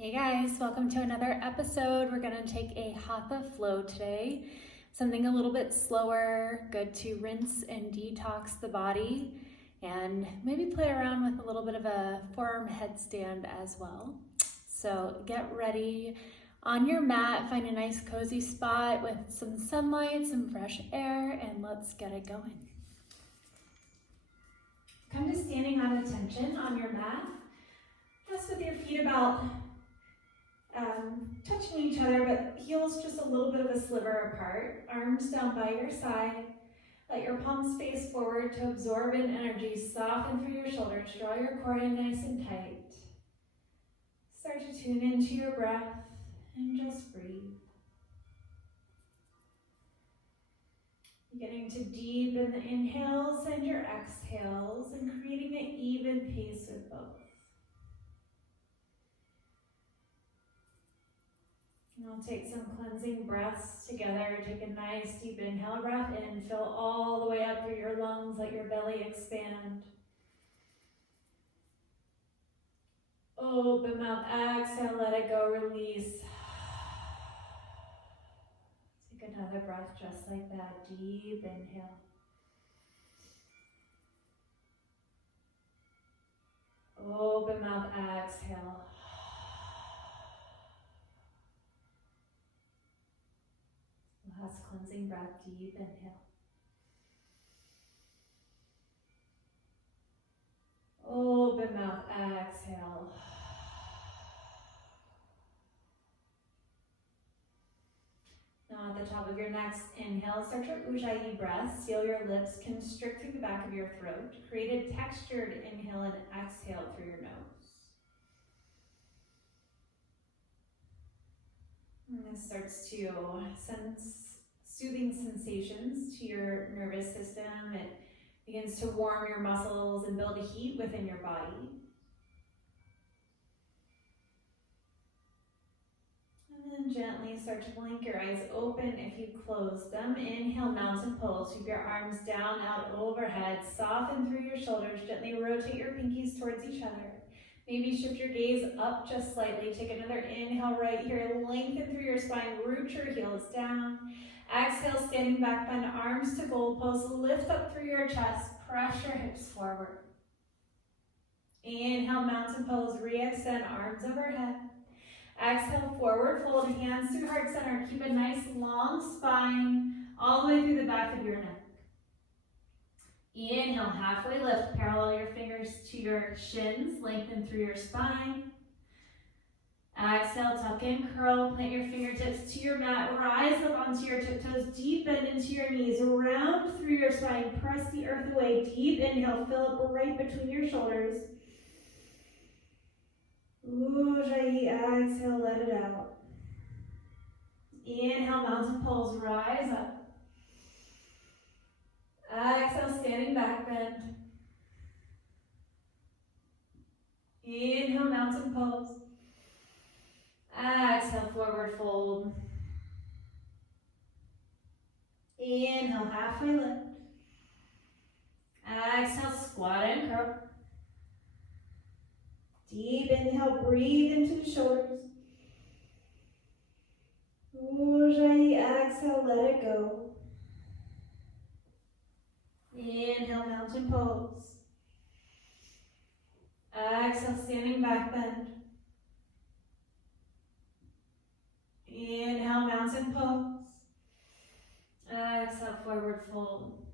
Hey guys, welcome to another episode. We're gonna take a Hatha flow today. Something a little bit slower, good to rinse and detox the body, and maybe play around with a little bit of a forearm headstand as well. So get ready on your mat, find a nice cozy spot with some sunlight, some fresh air, and let's get it going. Come to standing on attention on your mat, just with your feet about touching each other, but heels just a little bit of a sliver apart. Arms down by your side. Let your palms face forward to absorb in energy. Soften through your shoulders. Draw your core in nice and tight. Start to tune into your breath and just breathe. Beginning to deepen the inhales and your exhales and creating an even pace with both. We'll take some cleansing breaths together. Take a nice deep inhale, breath in. Fill all the way up through your lungs. Let your belly expand. Open mouth, exhale, let it go, release. Take another breath just like that. Deep inhale. Open mouth, exhale. Last cleansing breath, deep inhale. Open mouth, exhale. Now at the top of your next inhale, start your Ujjayi breath. Seal your lips, constrict through the back of your throat. Create a textured inhale and exhale through your nose. And this starts to sense soothing sensations to your nervous system. It begins to warm your muscles and build a heat within your body. And then gently start to blink your eyes open if you close them. Inhale, mountain pose. Sweep your arms down, out, overhead. Soften through your shoulders. Gently rotate your pinkies towards each other. Maybe shift your gaze up just slightly. Take another inhale right here. Lengthen through your spine. Root your heels down. Exhale, standing back bend. Arms to goal pose. Lift up through your chest. Press your hips forward. Inhale, mountain pose. Re-extend, arms overhead. Exhale, forward fold, hands through heart center. Keep a nice long spine all the way through the back of your neck. Inhale, halfway lift. Parallel your fingers to your shins. Lengthen through your spine. Exhale, tuck in, curl. Plant your fingertips to your mat. Rise up onto your tiptoes. Deep bend into your knees. Round through your spine. Press the earth away. Deep inhale. Fill up right between your shoulders. Ujjayi, exhale, let it out. Inhale, mountain pose, rise up. Exhale, standing back bend. Inhale, mountain pose. Exhale, forward fold. Inhale, halfway lift. Exhale, squat and curl. Deep inhale, breathe into the shoulders. Ujjayi, exhale, let it go. Inhale, mountain pose. Exhale, standing back bend. Inhale, mountain pose. Exhale, forward fold.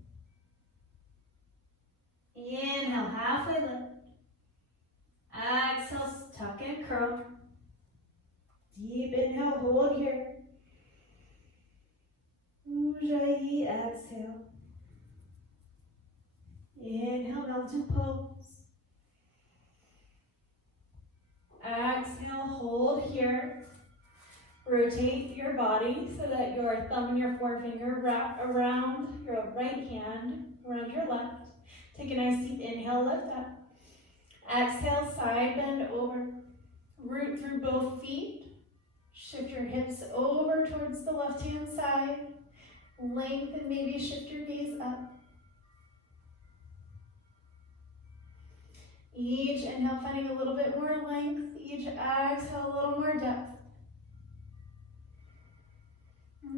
Inhale, halfway lift. Exhale, tuck and curl. Deep inhale, hold here. Ujjayi, exhale. Inhale, mountain pose. Exhale, hold here. Rotate your body so that your thumb and your forefinger wrap around your right hand, around your left. Take a nice deep inhale, lift up. Exhale, side bend over. Root through both feet. Shift your hips over towards the left-hand side. Lengthen, maybe shift your gaze up. Each inhale, finding a little bit more length. Each exhale, a little more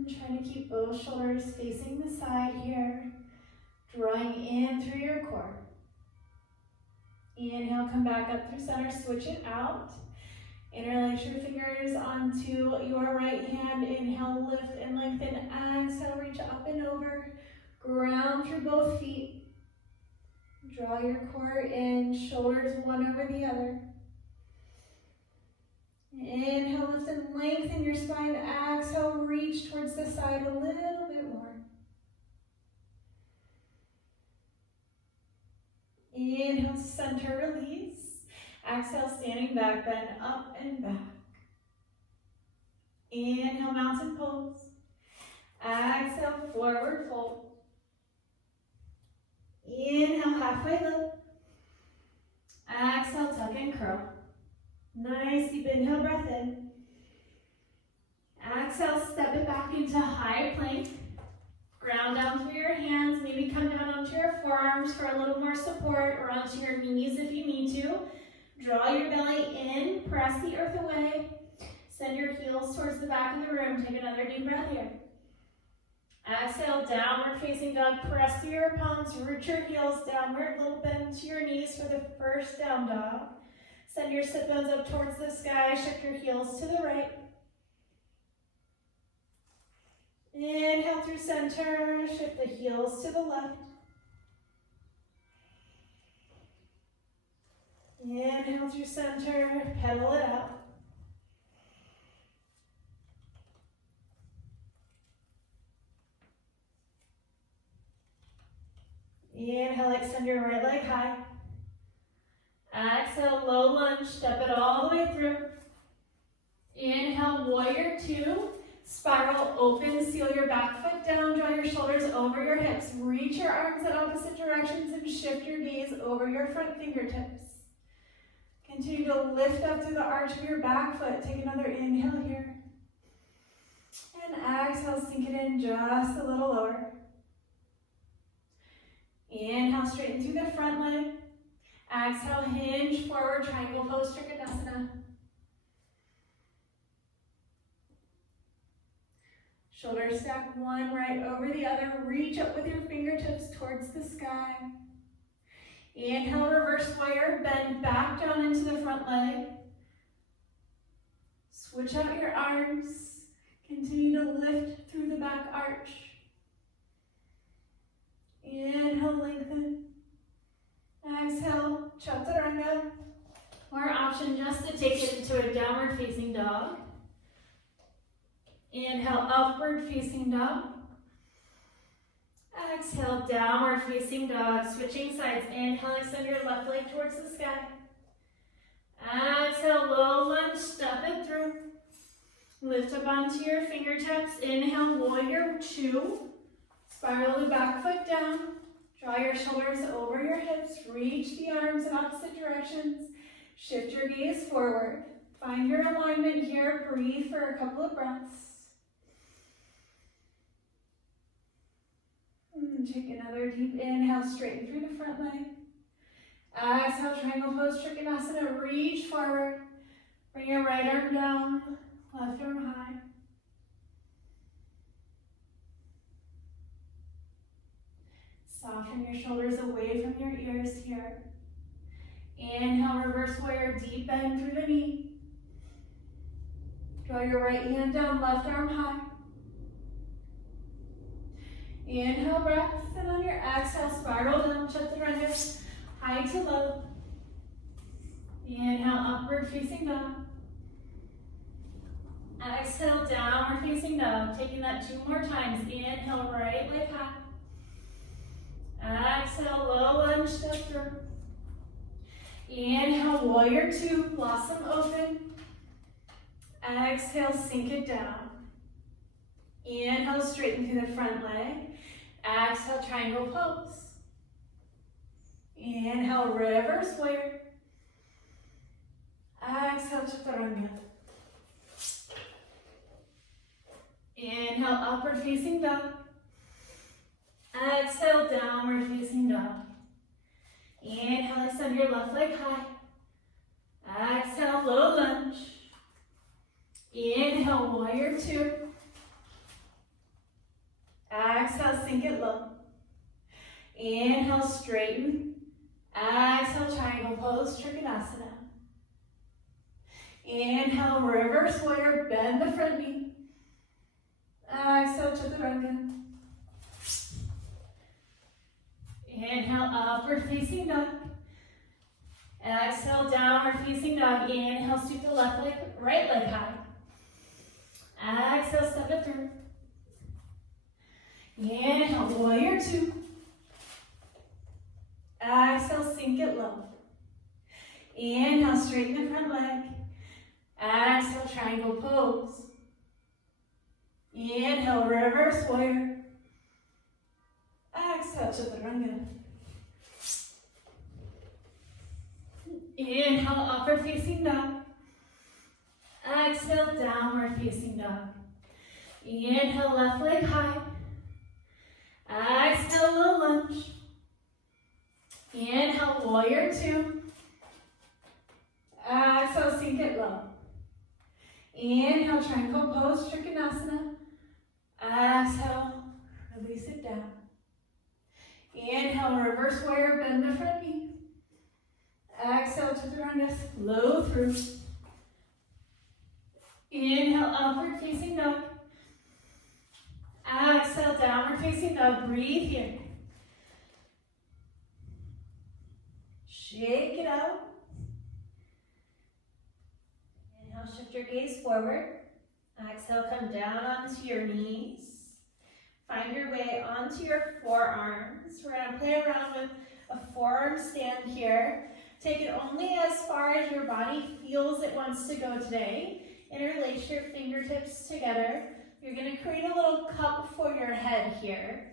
Trying to keep both shoulders facing the side here. Drawing in through your core. Inhale, come back up through center, switch it out. Interlace your fingers onto your right hand. Inhale, lift and lengthen. Exhale, reach up and over. Ground through both feet. Draw your core in, shoulders one over the other. Inhale, lift and lengthen your spine. Exhale, reach towards the side a little bit more. Inhale, center, release. Exhale, standing back, bend up and back. Inhale, mountain pose. Exhale, forward fold. Inhale, halfway lift. Exhale, tuck and curl. Nice, deep inhale, breath in. Exhale, step it back into high plank. Ground down through your hands. Maybe come down onto your forearms for a little more support, or onto your knees if you need to. Draw your belly in, press the earth away. Send your heels towards the back of the room. Take another deep breath here. Exhale, downward facing dog. Press through your palms, root your heels downward, little bend to your knees for the first down dog. Send your sit bones up towards the sky, shift your heels to the right. Inhale through center, shift the heels to the left. Inhale through center, pedal it out. Inhale, extend your right leg high. Exhale, low lunge, step it all the way through. Inhale, warrior two. Spiral open, seal your back foot down, draw your shoulders over your hips. Reach your arms in opposite directions and shift your gaze over your front fingertips. Continue to lift up through the arch of your back foot. Take another inhale here. And exhale, sink it in just a little lower. Inhale, straighten through the front leg. Exhale, hinge forward, triangle pose, Trikonasana. Shoulders stack one right over the other. Reach up with your fingertips towards the sky. Inhale, reverse warrior. Bend back down into the front leg. Switch out your arms. Continue to lift through the back arch. Inhale, lengthen. Exhale, chaturanga. Or option just to take it into a downward facing dog. Inhale, upward facing dog. Exhale, downward facing dog. Switching sides. Inhale, extend your left leg towards the sky. Exhale, low lunge, step it through. Lift up onto your fingertips. Inhale, warrior two. Spiral the back foot down. Draw your shoulders over your hips. Reach the arms in opposite directions. Shift your gaze forward. Find your alignment here. Breathe for a couple of breaths. Take another deep inhale, straighten through the front leg. Exhale, triangle pose, Trikonasana. Reach forward. Bring your right arm down, left arm high. Soften your shoulders away from your ears here. Inhale, reverse warrior, deep bend through the knee. Draw your right hand down, left arm high. Inhale, breath, and on your exhale, spiral down, chaturanga, high to low. Inhale, upward facing dog. Exhale, downward facing dog. Taking that 2 more times. Inhale, right leg high. Exhale, low lunge, step through. Inhale, warrior two, blossom open. Exhale, sink it down. Inhale, straighten through the front leg. Exhale, triangle pose. Inhale, reverse warrior. Exhale, chaturanga. Inhale, upward facing dog. Exhale, downward facing dog. Inhale, extend your left leg high. Exhale, low lunge. Inhale, warrior two. Inhale, straighten. Exhale, triangle pose, Trikonasana. Inhale, reverse warrior, bend the front knee. Exhale, Chaturanga. Inhale, upward facing dog. Exhale, downward facing dog. Inhale, sweep the left leg, right leg high. Exhale, step it through. Inhale, warrior two. Exhale, sink it low. Inhale, straighten the front leg. Exhale, triangle pose. Inhale, reverse warrior. Exhale, Chaturanga. Inhale, upward facing dog. Exhale, downward facing dog. Inhale, left leg high. Exhale, low lunge. Inhale, warrior two. Exhale, sink it low. Inhale, triangle pose, Trikonasana. Exhale, release it down. Inhale, reverse warrior, bend the front knee. Exhale, Chaturanga, flow through. Inhale, upward facing dog. Exhale, downward facing dog. Breathe here. Shake it out. Inhale, shift your gaze forward. Exhale, come down onto your knees. Find your way onto your forearms. We're going to play around with a forearm stand here. Take it only as far as your body feels it wants to go today. Interlace your fingertips together. You're going to create a little cup for your head here.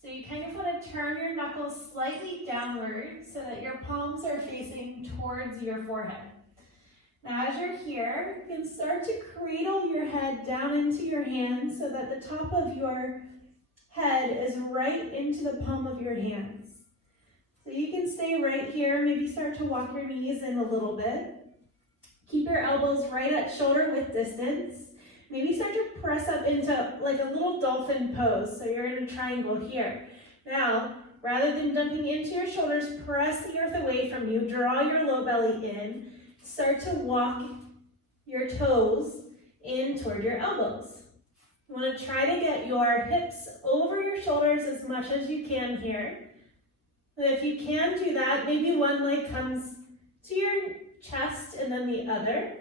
So you kind of want to turn your knuckles slightly downward so that your palms are facing towards your forehead. Now as you're here, you can start to cradle your head down into your hands so that the top of your head is right into the palm of your hands. So you can stay right here, maybe start to walk your knees in a little bit. Keep your elbows right at shoulder width distance. Maybe start to press up into like a little dolphin pose. So you're in a triangle here. Now, rather than dumping into your shoulders, press the earth away from you. Draw your low belly in. Start to walk your toes in toward your elbows. You want to try to get your hips over your shoulders as much as you can here. And if you can do that, maybe one leg comes to your chest and then the other.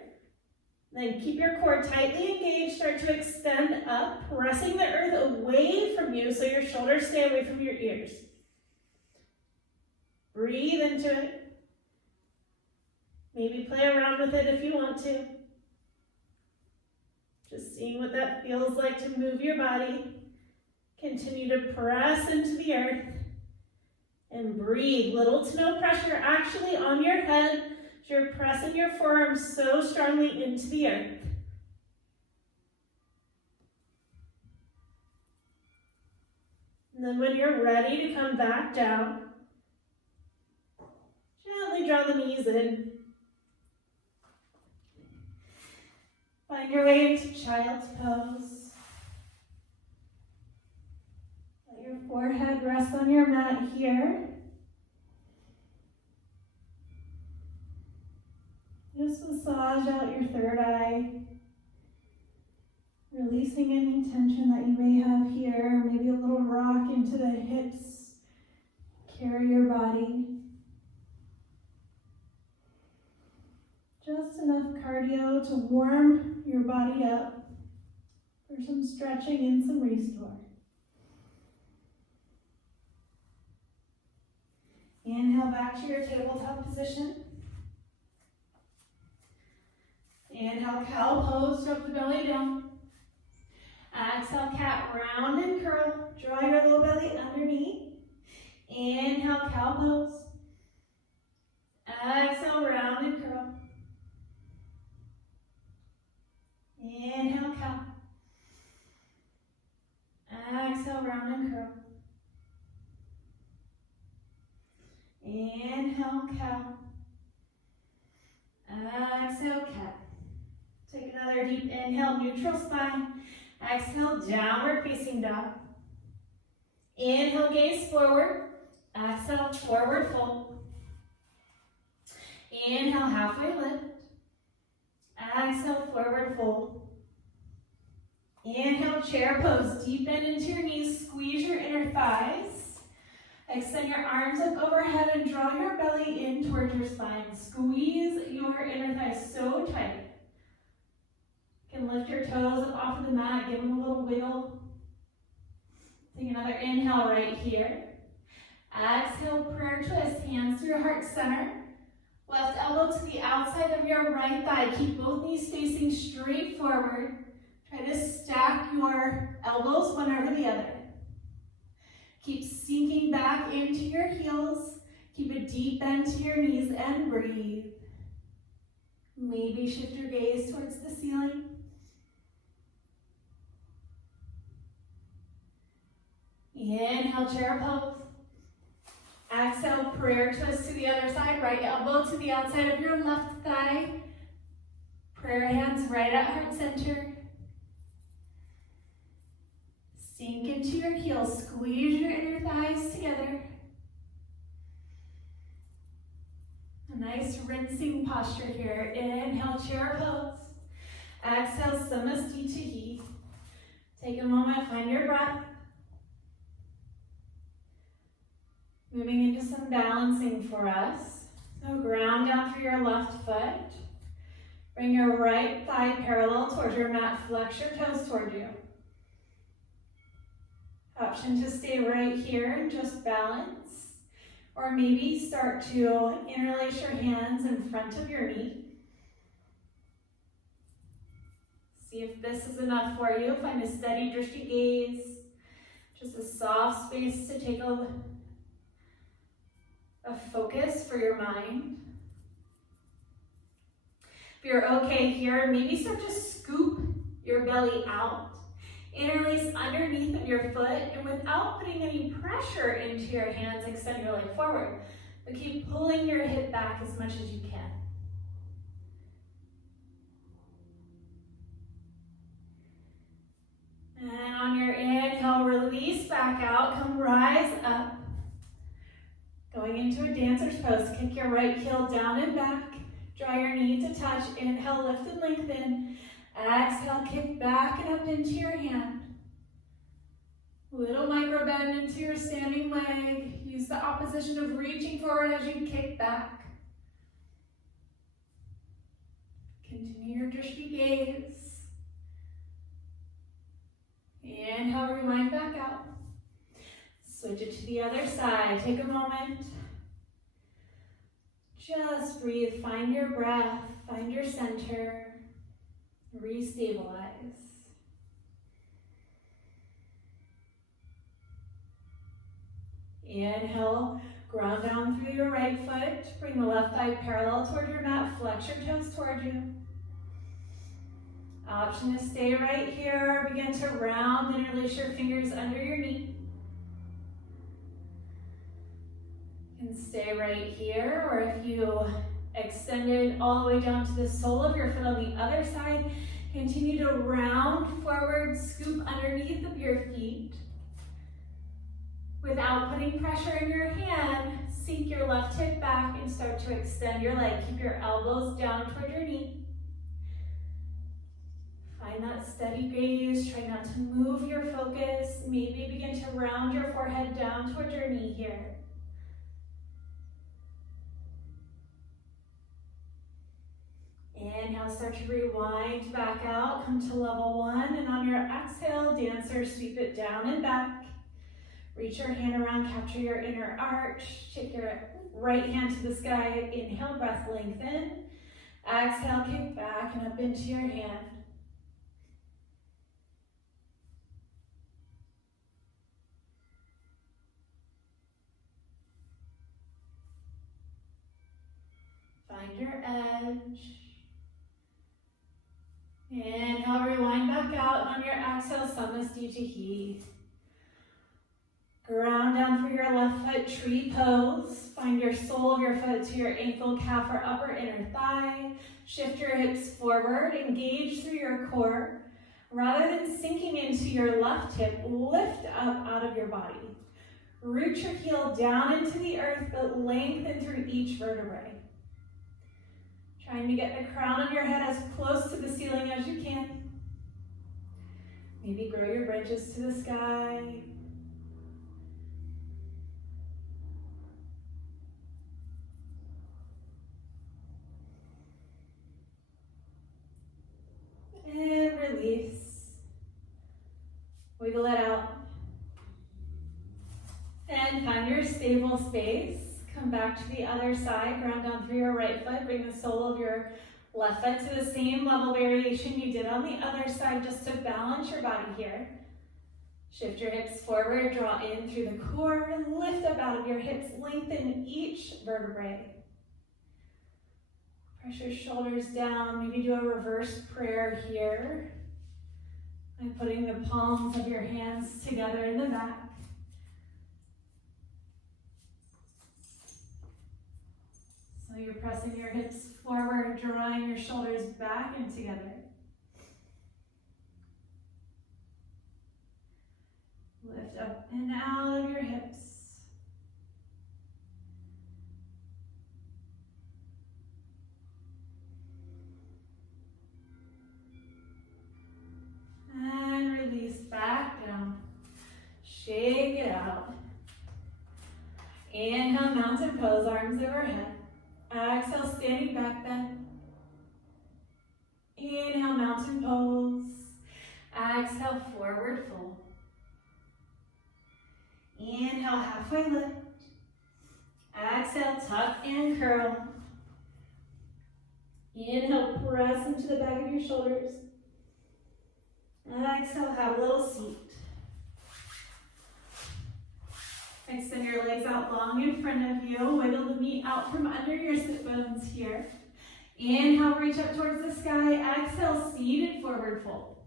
Then keep your core tightly engaged, start to extend up, pressing the earth away from you so your shoulders stay away from your ears. Breathe into it. Maybe play around with it if you want to. Just seeing what that feels like to move your body. Continue to press into the earth. And breathe. Little to no pressure actually on your head. You're pressing your forearms so strongly into the earth. And then when you're ready to come back down, gently draw the knees in. Find your way into child's pose. Let your forehead rest on your mat here. Just massage out your third eye, releasing any tension that you may have here, maybe a little rock into the hips. Carry your body. Just enough cardio to warm your body up for some stretching and some restore. Inhale back to your tabletop position. Inhale, cow pose, drop the belly down. Exhale, cat, round and curl. Draw your low belly underneath. Inhale, cow pose. Exhale, round and curl. Inhale, cow. Exhale, round and curl. Inhale, cow. Exhale, cat. Take another deep inhale, neutral spine. Exhale, downward facing dog. Inhale, gaze forward. Exhale, forward fold. Inhale, halfway lift. Exhale, forward fold. Inhale, chair pose. Deep bend into your knees. Squeeze your inner thighs. Extend your arms up overhead and draw your belly in towards your spine. Squeeze your inner thighs so tight. You can lift your toes up off of the mat. Give them a little wiggle. Take another inhale right here. Exhale, prayer twist. Hands to your heart center. Left elbow to the outside of your right thigh. Keep both knees facing straight forward. Try to stack your elbows one over the other. Keep sinking back into your heels. Keep a deep bend to your knees and breathe. Maybe shift your gaze towards the ceiling. Inhale, chair pose. Exhale, prayer twist to the other side. Right elbow to the outside of your left thigh. Prayer hands right at heart center. Sink into your heels. Squeeze your inner thighs together. A nice rinsing posture here. Inhale, chair pose. Exhale, Samastitihi. Take a moment, find your breath. Moving into some balancing for us. So ground down through your left foot. Bring your right thigh parallel towards your mat. Flex your toes toward you. Option to stay right here and just balance. Or maybe start to interlace your hands in front of your knee. See if this is enough for you. Find a steady, drishti gaze. Just a soft space to take a focus for your mind. If you're okay here, maybe start to scoop your belly out. Interlace underneath of your foot, and without putting any pressure into your hands, extend your leg forward. But keep pulling your hip back as much as you can. And on your inhale, release back out. Come rise up. Going into a dancer's pose. Kick your right heel down and back. Draw your knee to touch. Inhale, lift and lengthen. Exhale, kick back and up into your hand. Little micro bend into your standing leg. Use the opposition of reaching forward as you kick back. Continue your drishti gaze. Inhale, rewind back out. Switch it to the other side. Take a moment. Just breathe. Find your breath. Find your center. Restabilize. Inhale, ground down through your right foot. Bring the left thigh parallel toward your mat. Flex your toes toward you. Option to stay right here. Begin to round, interlace your fingers under your knee. You can stay right here, or if you extended all the way down to the sole of your foot on the other side, continue to round forward, scoop underneath of your feet. Without putting pressure in your hand, sink your left hip back and start to extend your leg. Keep your elbows down toward your knee. Find that steady gaze. Try not to move your focus. Maybe begin to round your forehead down toward your knee here. Inhale, start to rewind back out. Come to level one, and on your exhale, dancer, sweep it down and back. Reach your hand around, capture your inner arch. Take your right hand to the sky. Inhale, breath, lengthen. Exhale, kick back and up into your hand. Find your edge. Inhale, rewind back out. On your exhale, Samastitihi. Ground down through your left foot, tree pose. Find your sole of your foot to your ankle, calf, or upper inner thigh. Shift your hips forward, engage through your core. Rather than sinking into your left hip, lift up out of your body. Root your heel down into the earth, but lengthen through each vertebrae. Trying to get the crown of your head as close to the ceiling as you can. Maybe grow your bridges to the sky. And release. Wiggle it out. And find your stable space. Come back to the other side. Ground down through your right foot. Bring the sole of your left foot to the same level variation you did on the other side, just to balance your body here. Shift your hips forward. Draw in through the core. Lift up out of your hips. Lengthen each vertebrae. Press your shoulders down. Maybe do a reverse prayer here. By putting the palms of your hands together in the back. So you're pressing your hips forward, drawing your shoulders back and together. Lift up and out of your hips. And release back down. Shake it out. Inhale, mountain pose, arms overhead. Exhale, standing back bend. Inhale, mountain pose. Exhale, forward fold. Inhale, halfway lift. Exhale, tuck and curl. Inhale, press into the back of your shoulders. Exhale, have a little seat. Extend your legs out long in front of you. Wiggle the meat out from under your sit bones here. Inhale, reach up towards the sky. Exhale, seated forward fold.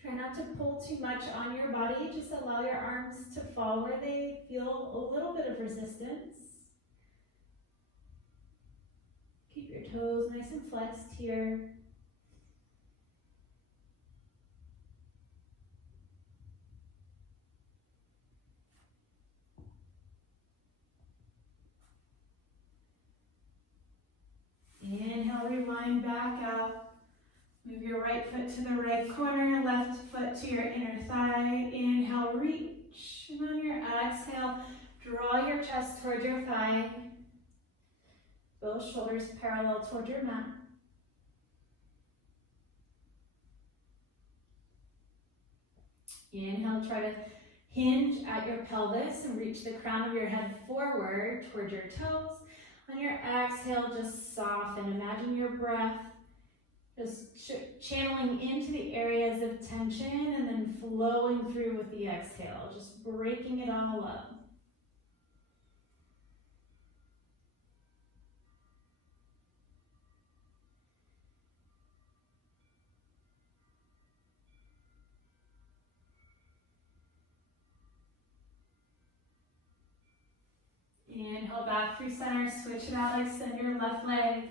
Try not to pull too much on your body. Just allow your arms to fall where they feel a little bit of resistance. Keep your toes nice and flexed here. Inhale, rewind back out. Move your right foot to the right corner, left foot to your inner thigh. Inhale, reach. And on your exhale, draw your chest toward your thigh. Both shoulders parallel toward your mat. Inhale, try to hinge at your pelvis and reach the crown of your head forward toward your toes. On your exhale, just soften. Imagine your breath just channeling into the areas of tension and then flowing through with the exhale, just breaking it all up. Inhale, back through center, switch it out, extend your left leg,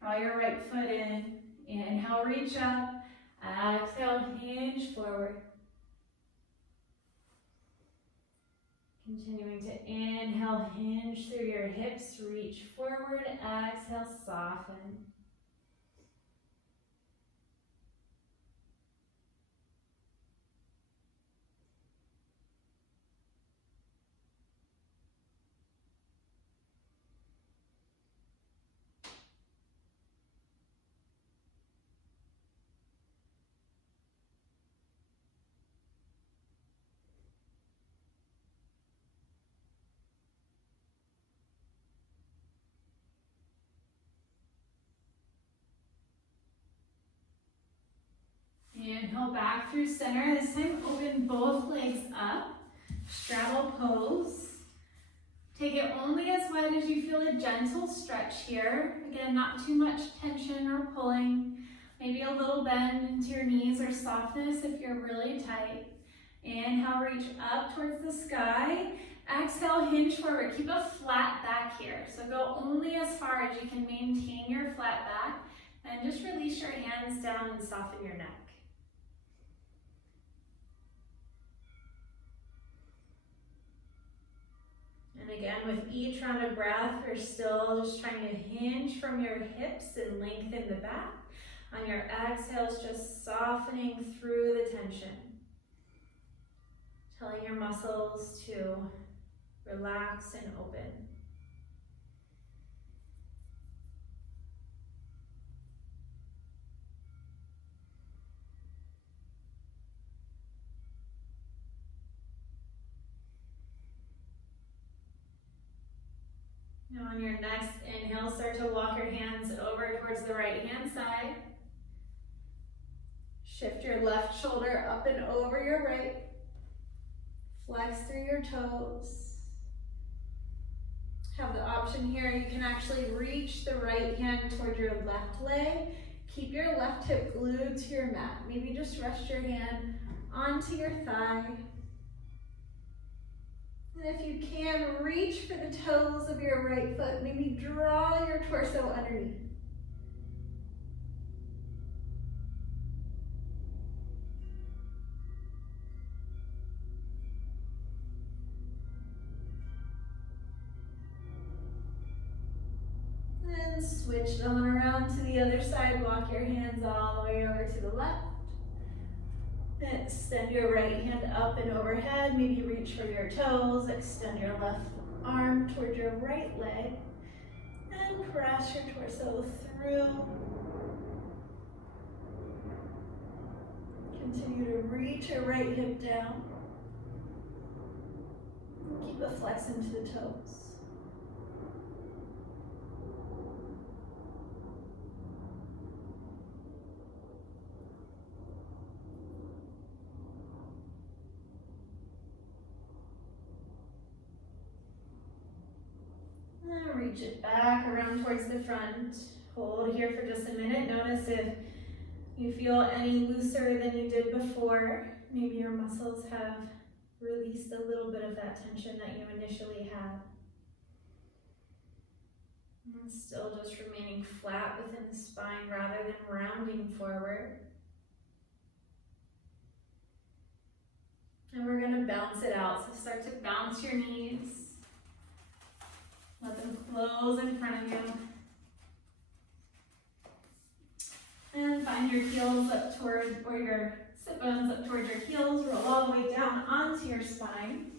draw your right foot in. Inhale, reach up. Exhale, hinge forward. Continuing to inhale, hinge through your hips, reach forward. Exhale, soften. Inhale, back through center. This time, open both legs up. Straddle pose. Take it only as wide as you feel, a gentle stretch here. Again, not too much tension or pulling. Maybe a little bend into your knees or softness if you're really tight. Inhale, reach up towards the sky. Exhale, hinge forward. Keep a flat back here. So go only as far as you can maintain your flat back. And just release your hands down and soften your neck. And again, with each round of breath, you're still just trying to hinge from your hips and lengthen the back. On your exhales, just softening through the tension. Telling your muscles to relax and open. Now on your next inhale, start to walk your hands over towards the right hand side. Shift your left shoulder up and over your right. Flex through your toes. Have the option here, you can actually reach the right hand toward your left leg. Keep your left hip glued to your mat. Maybe just rest your hand onto your thigh. And if you can, reach for the toes of your right foot. Maybe draw your torso underneath. And switch it on around to the other side. Walk your hands all the way over to the left. Extend your right hand up and overhead. Maybe reach for your toes. Extend your left arm toward your right leg. And press your torso through. Continue to reach your right hip down. Keep a flex into the toes. And reach it back around towards the front. Hold here for just a minute. Notice if you feel any looser than you did before. Maybe your muscles have released a little bit of that tension that you initially had. And still just remaining flat within the spine rather than rounding forward. And we're going to bounce it out. So start to bounce your knees. Let them close in front of you. And find your heels up toward, or your sit bones up towards your heels. Roll all the way down onto your spine.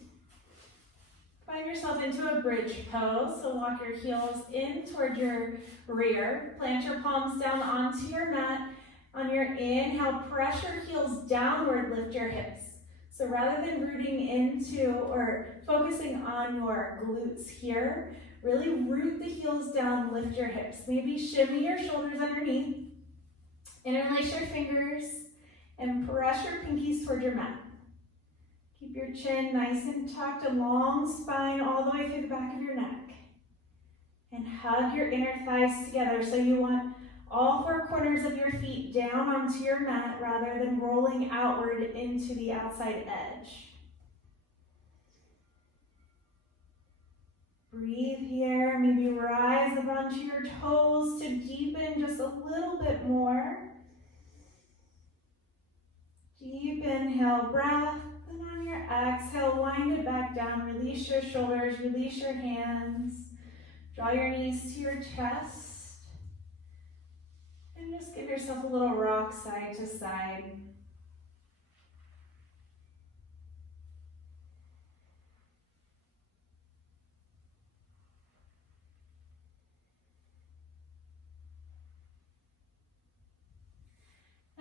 Find yourself into a bridge pose. So walk your heels in toward your rear. Plant your palms down onto your mat. On your inhale, press your heels downward, lift your hips. So rather than rooting into or focusing on your glutes here, really root the heels down, lift your hips. Maybe shimmy your shoulders underneath. Interlace your fingers and press your pinkies toward your mat. Keep your chin nice and tucked, a long spine all the way through the back of your neck. And hug your inner thighs together. So you want all four corners of your feet down onto your mat rather than rolling outward into the outside edge. Breathe here, maybe rise up onto your toes to deepen just a little bit more. Deep inhale, breath, and on your exhale, wind it back down. Release your shoulders, release your hands. Draw your knees to your chest. And just give yourself a little rock side to side.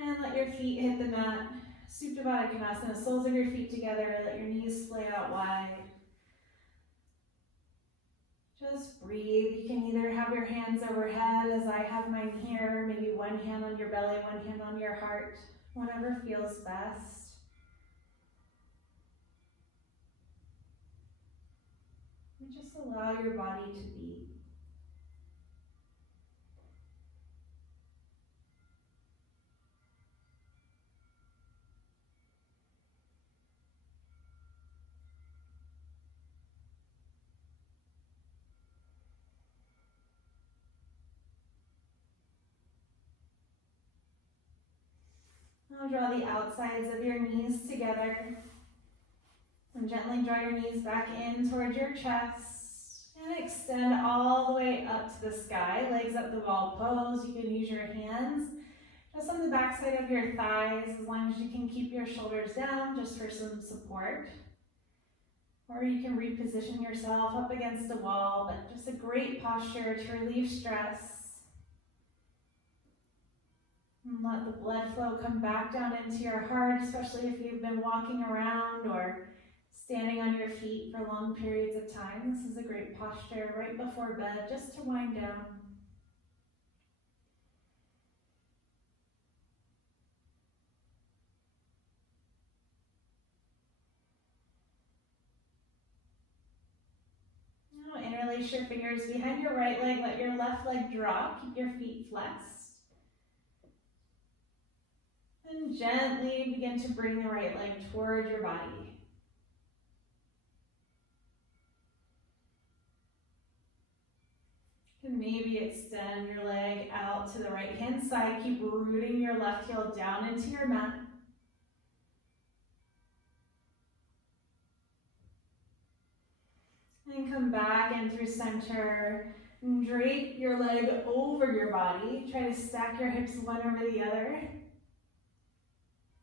And let your feet hit the mat. Supta Baddha Konasana, soles of your feet together. Let your knees splay out wide. Just breathe. You can either have your hands overhead as I have mine here, maybe one hand on your belly, one hand on your heart, whatever feels best. And just allow your body to be. Now draw the outsides of your knees together and gently draw your knees back in towards your chest. extend all the way up to the sky, legs up the wall pose. You can use your hands just on the backside of your thighs, as long as you can keep your shoulders down just for some support. Or you can reposition yourself up against a wall, but just a great posture to relieve stress. And let the blood flow come back down into your heart, especially if you've been walking around or standing on your feet for long periods of time. This is a great posture right before bed, just to wind down. Now interlace your fingers behind your right leg, let your left leg drop, keep your feet flexed. And gently begin to bring the right leg toward your body. And maybe extend your leg out to the right hand side. Keep rooting your left heel down into your mat. And come back in through center. And drape your leg over your body. Try to stack your hips one over the other.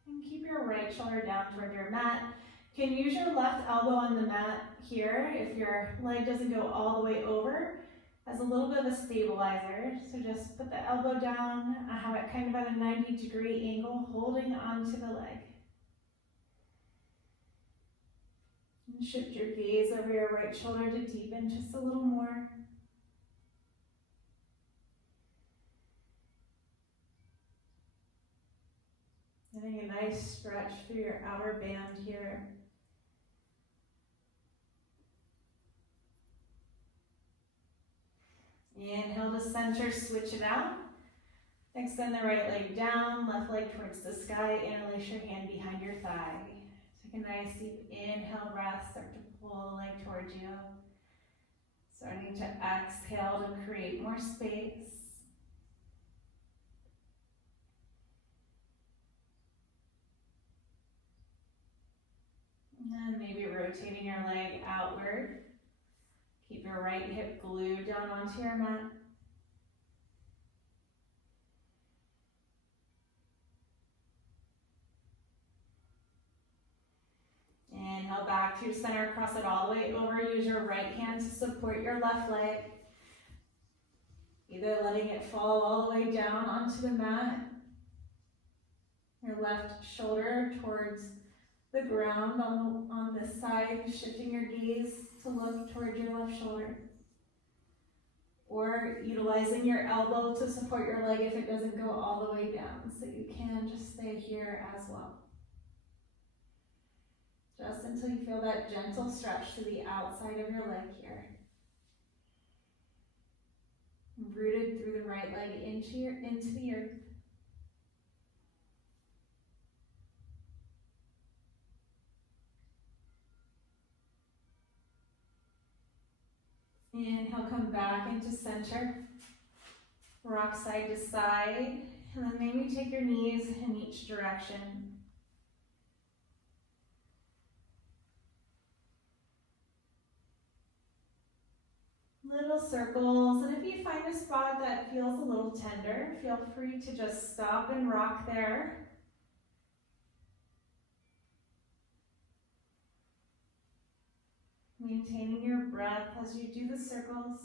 And keep your right shoulder down toward your mat. You can use your left elbow on the mat here if your leg doesn't go all the way over, as a little bit of a stabilizer. So just put the elbow down, have it kind of at a 90-degree angle, holding onto the leg. And shift your gaze over your right shoulder to deepen just a little more. Getting a nice stretch through your outer band here. Inhale to center, switch it out. Extend the right leg down, left leg towards the sky. Interlace your hand behind your thigh. Take a nice deep inhale breath, start to pull the leg towards you. Starting to exhale to create more space. And maybe rotating your leg outward. Keep your right hip glued down onto your mat. Inhale back to center, cross it all the way over. Use your right hand to support your left leg. Either letting it fall all the way down onto the mat, your left shoulder towards the ground on this side, shifting your gaze to look towards your left shoulder. Or utilizing your elbow to support your leg if it doesn't go all the way down, so you can just stay here as well. Just until you feel that gentle stretch to the outside of your leg here. Rooted through the right leg into the earth. Inhale, come back into center. Rock side to side. And then maybe take your knees in each direction. Little circles. And if you find a spot that feels a little tender, feel free to just stop and rock there. Maintaining your breath as you do the circles.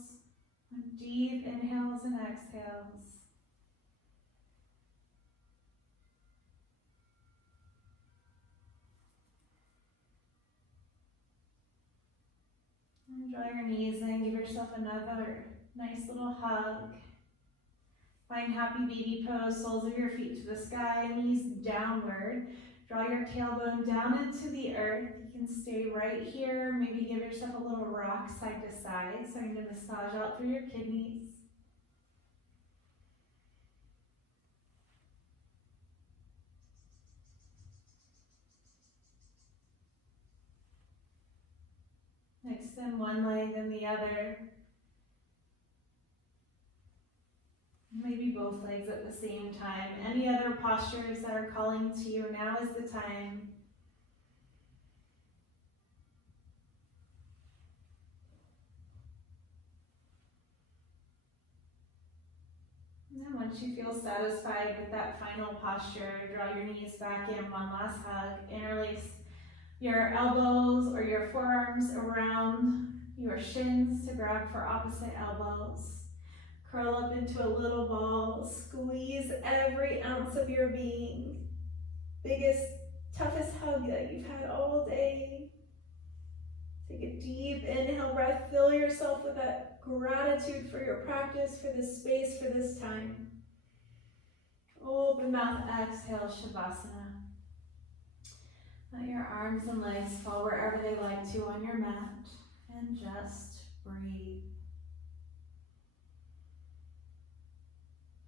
Deep inhales and exhales. And draw your knees in, give yourself another nice little hug. Find happy baby pose, soles of your feet to the sky, knees downward. Draw your tailbone down into the earth. You can stay right here. Maybe give yourself a little rock side to side, starting to massage out through your kidneys. Extend one leg, then the other. Maybe both legs at the same time. Any other postures that are calling to you, now is the time. Once you feel satisfied with that final posture, draw your knees back in, one last hug. Interlace your elbows or your forearms around your shins to grab for opposite elbows. Curl up into a little ball. Squeeze every ounce of your being. Biggest, toughest hug that you've had all day. Take a deep inhale breath. Fill yourself with that gratitude for your practice, for this space, for this time. Open mouth, exhale, Shavasana. Let your arms and legs fall wherever they like to on your mat, and just breathe.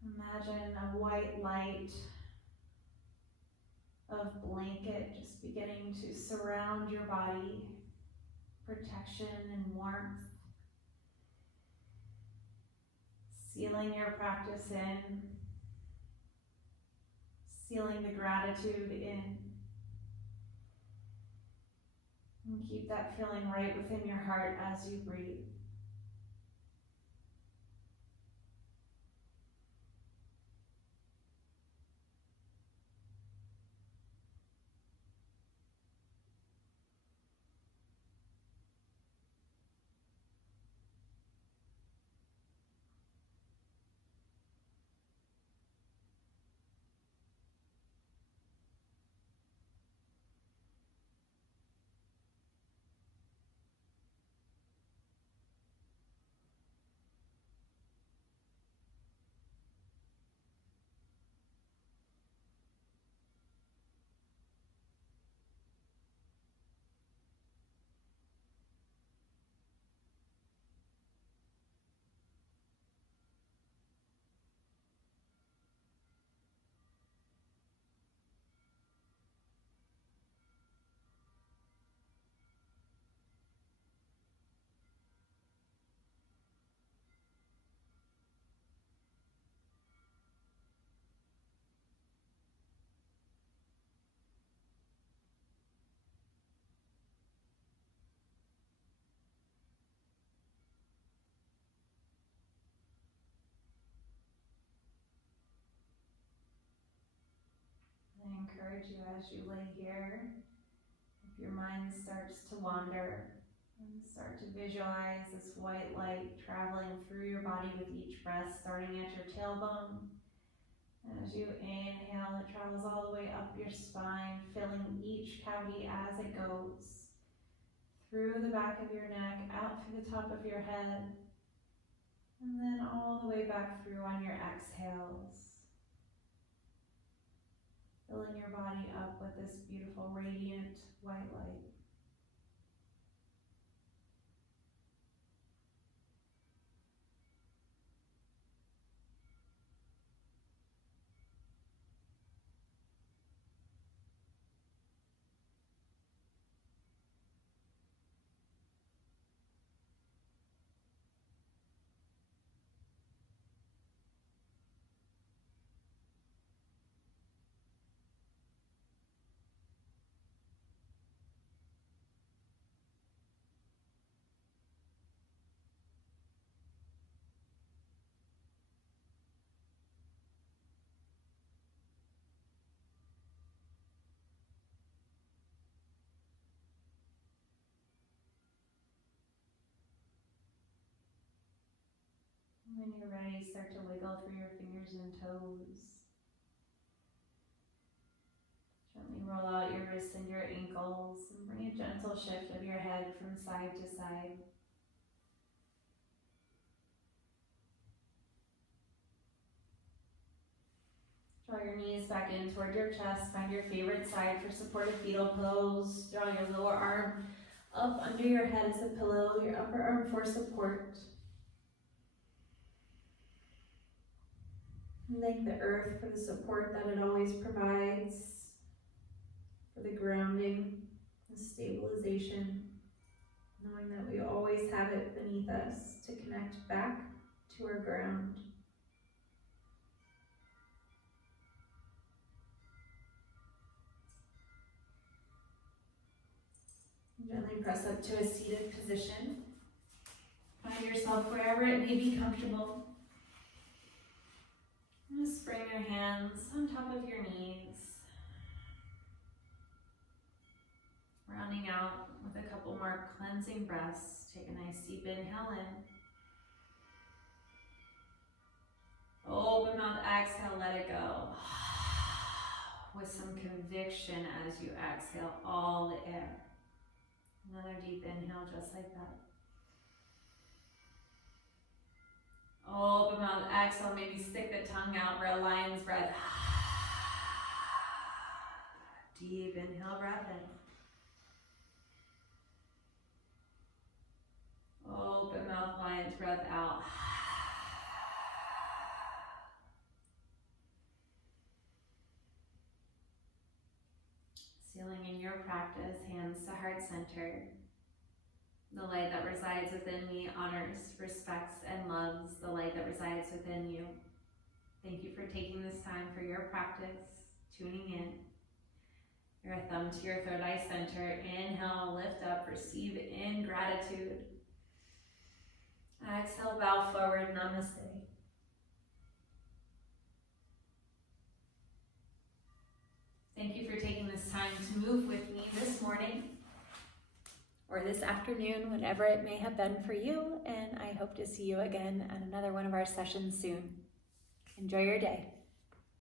Imagine a white light of blanket just beginning to surround your body, protection and warmth. Sealing your practice in, sealing the gratitude in. And keep that feeling right within your heart as you breathe. I encourage you as you lay here, if your mind starts to wander, and start to visualize this white light traveling through your body with each breath, starting at your tailbone. As you inhale, it travels all the way up your spine, filling each cavity as it goes, through the back of your neck, out through the top of your head, and then all the way back through on your exhales. Filling your body up with this beautiful, radiant white light. When you're ready, start to wiggle through your fingers and toes. Gently roll out your wrists and your ankles and bring a gentle shift of your head from side to side. Draw your knees back in toward your chest. Find your favorite side for supported fetal pose. Draw your lower arm up under your head as a pillow, your upper arm for support. Thank the earth for the support that it always provides, for the grounding, the stabilization, knowing that we always have it beneath us to connect back to our ground. Gently press up to a seated position. Find yourself wherever it may be comfortable. Just bring your hands on top of your knees. Rounding out with a couple more cleansing breaths. Take a nice deep inhale in. Open mouth, exhale, let it go. With some conviction as you exhale all the air. Another deep inhale just like that. Open mouth, exhale, maybe stick the tongue out for a lion's breath. Deep inhale, breath in. Open mouth, lion's breath out. Sealing in your practice, hands to heart center. The light that resides within me honors, respects, and loves the light that resides within you. Thank you for taking this time for your practice, tuning in. Your thumb to your third eye center. Inhale, lift up, receive in gratitude. Exhale, bow forward, namaste. Thank you for taking this time to move with me this morning or this afternoon, whatever it may have been for you, and I hope to see you again at another one of our sessions soon. Enjoy your day.